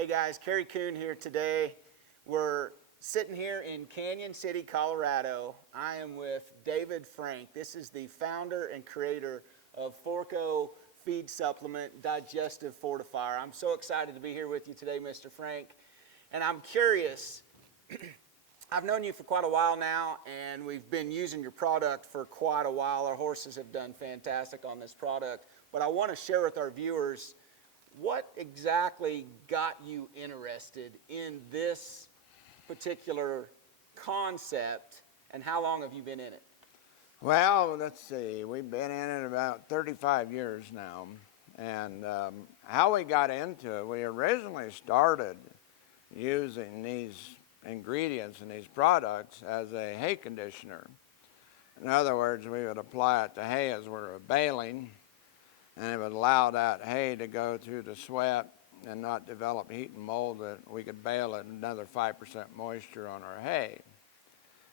Hey guys, Kerry Coon here today. We're sitting here in Canyon City, Colorado. I am with David Frank. This is the founder and creator of Forco Feed Supplement Digestive Fortifier. I'm so excited to be here with you today, Mr. Frank. And I'm curious, I've known you for quite a while now, and we've been using your product for quite a while. Our horses have done fantastic on this product. But I want to share with our viewers, what exactly got you interested in this particular concept, and how long have you been in it? Well, let's see. We've been in it about 35 years now. And how we got into it, we originally started using these ingredients and these products as a hay conditioner. In other words, we would apply it to hay as we were baling, and it would allow that hay to go through the sweat and not develop heat and mold, that we could bale at another 5% moisture on our hay.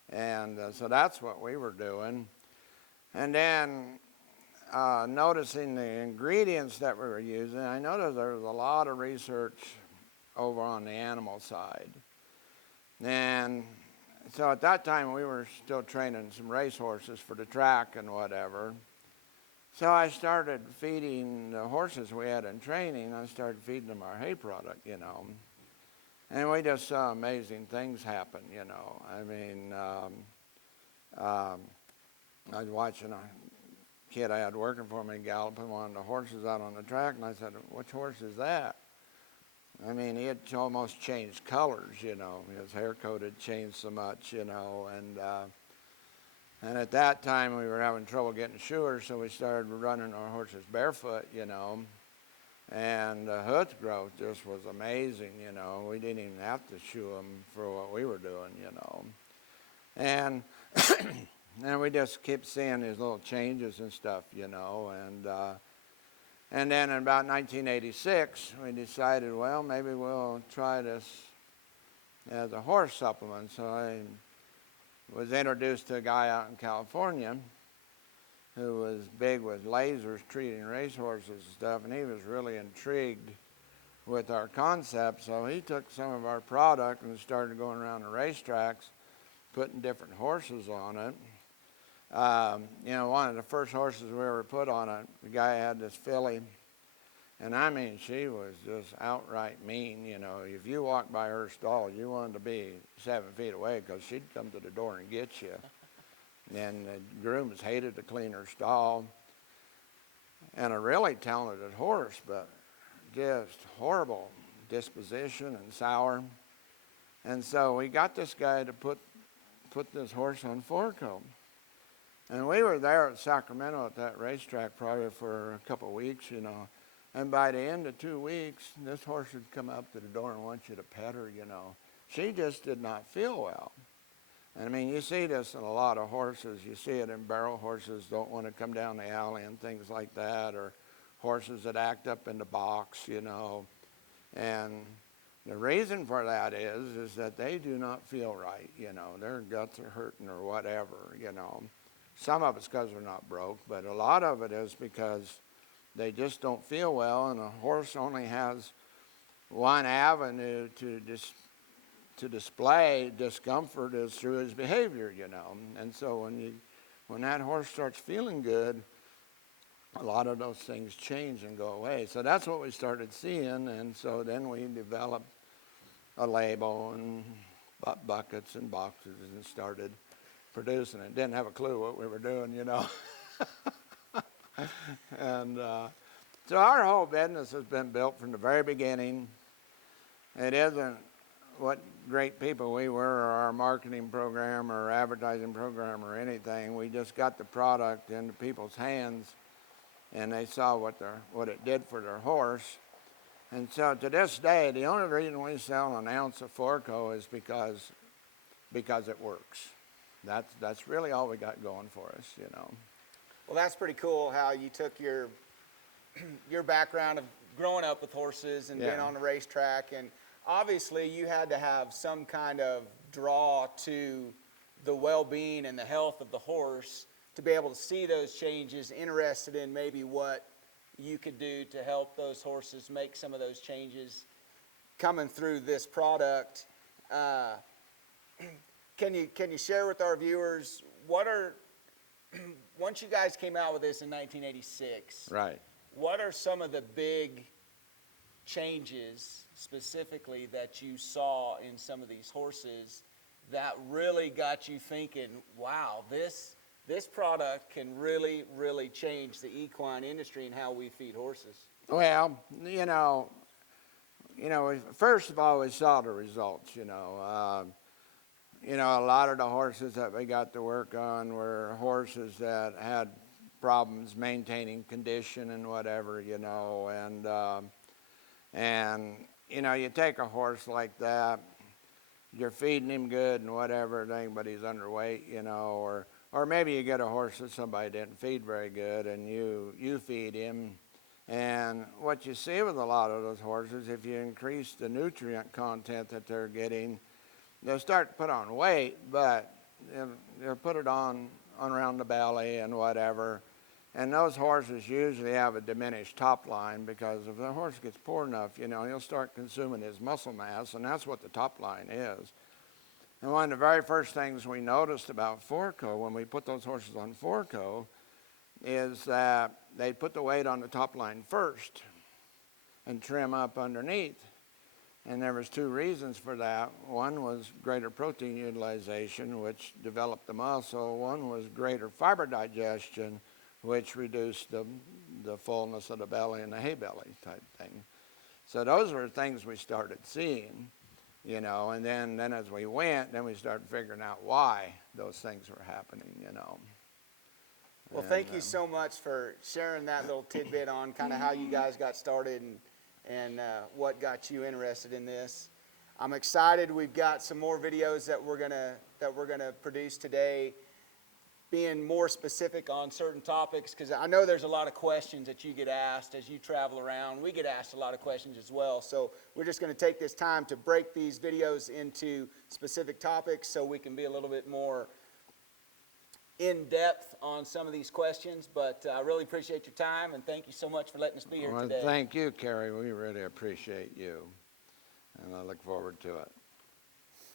And so that's what we were doing. And then noticing the ingredients that we were using, I noticed there was a lot of research over on the animal side. And so at that time we were still training some race horses for the track and whatever. So I started feeding the horses we had in training. I started feeding them our hay product, and we just saw amazing things happen, I mean, I was watching a kid I had working for me galloping one of the horses out on the track, and I said, "Which horse is that?" I mean, he had almost changed colors, his hair coat had changed so much, and at that time, we were having trouble getting shoers, so we started running our horses barefoot, and the hoof growth just was amazing, We didn't even have to shoe them for what we were doing, And and we just kept seeing these little changes and stuff, and then in about 1986, we decided, well, maybe we'll try this as a horse supplement. So I was introduced to a guy out in California who was big with lasers treating racehorses and stuff, and he was really intrigued with our concept. So he took some of our product and started going around the racetracks, putting different horses on it. One of the first horses we ever put on it, the guy had this filly, and I mean, she was just outright mean. If you walked by her stall, you wanted to be 7 feet away, because she'd come to the door and get you. And the grooms hated to clean her stall. And a really talented horse, but just horrible disposition and sour. And so we got this guy to put this horse on Forco. And we were there at Sacramento at that racetrack probably for a couple of weeks, And by the end of 2 weeks, this horse would come up to the door and want you to pet her, She just did not feel well. And I mean, you see this in a lot of horses. You see it in barrel horses don't want to come down the alley and things like that, or horses that act up in the box, And the reason for that is that they do not feel right, Their guts are hurting or whatever, Some of it's because they're not broke, but a lot of it is because they just don't feel well, and a horse only has one avenue to display discomfort is through his behavior, And so when that horse starts feeling good, a lot of those things change and go away. So that's what we started seeing, and so then we developed a label and buckets and boxes and started producing it. Didn't have a clue what we were doing, And so our whole business has been built from the very beginning. It isn't what great people we were, or our marketing program or advertising program or anything. We just got the product into people's hands, and they saw what it did for their horse. And so to this day, the only reason we sell an ounce of Forco is because it works. That's really all we got going for us, Well, that's pretty cool how you took your background of growing up with horses and being on the racetrack, and obviously you had to have some kind of draw to the well-being and the health of the horse to be able to see those changes, interested in maybe what you could do to help those horses make some of those changes coming through this product. Can you share with our viewers what are once you guys came out with this in 1986? Right. What are some of the big changes specifically that you saw in some of these horses that really got you thinking, wow, this product can really, really change the equine industry and how we feed horses? Well, first of all, we saw the results. A lot of the horses that we got to work on were horses that had problems maintaining condition and whatever, and you take a horse like that, you're feeding him good and whatever, but he's underweight, or maybe you get a horse that somebody didn't feed very good and you feed him. And what you see with a lot of those horses, if you increase the nutrient content that they're getting, they'll start to put on weight, but they'll put it on around the belly and whatever. And those horses usually have a diminished top line, because if the horse gets poor enough, he'll start consuming his muscle mass, and that's what the top line is. And one of the very first things we noticed about Forco when we put those horses on Forco is that they'd put the weight on the top line first and trim up underneath. And there was two reasons for that. One was greater protein utilization, which developed the muscle. One was greater fiber digestion, which reduced the fullness of the belly and the hay belly type thing. So those were things we started seeing, and then as we went, then we started figuring out why those things were happening, Well, thank you so much for sharing that little tidbit on kind of how you guys got started and what got you interested in this. I'm excited. We've got some more videos that we're gonna produce today, being more specific on certain topics, because I know there's a lot of questions that you get asked as you travel around. We get asked a lot of questions as well. So we're just going to take this time to break these videos into specific topics so we can be a little bit more in depth on some of these questions. But I really appreciate your time, and thank you so much for letting us be here today. Thank you, Kerry. We really appreciate you, and I look forward to it.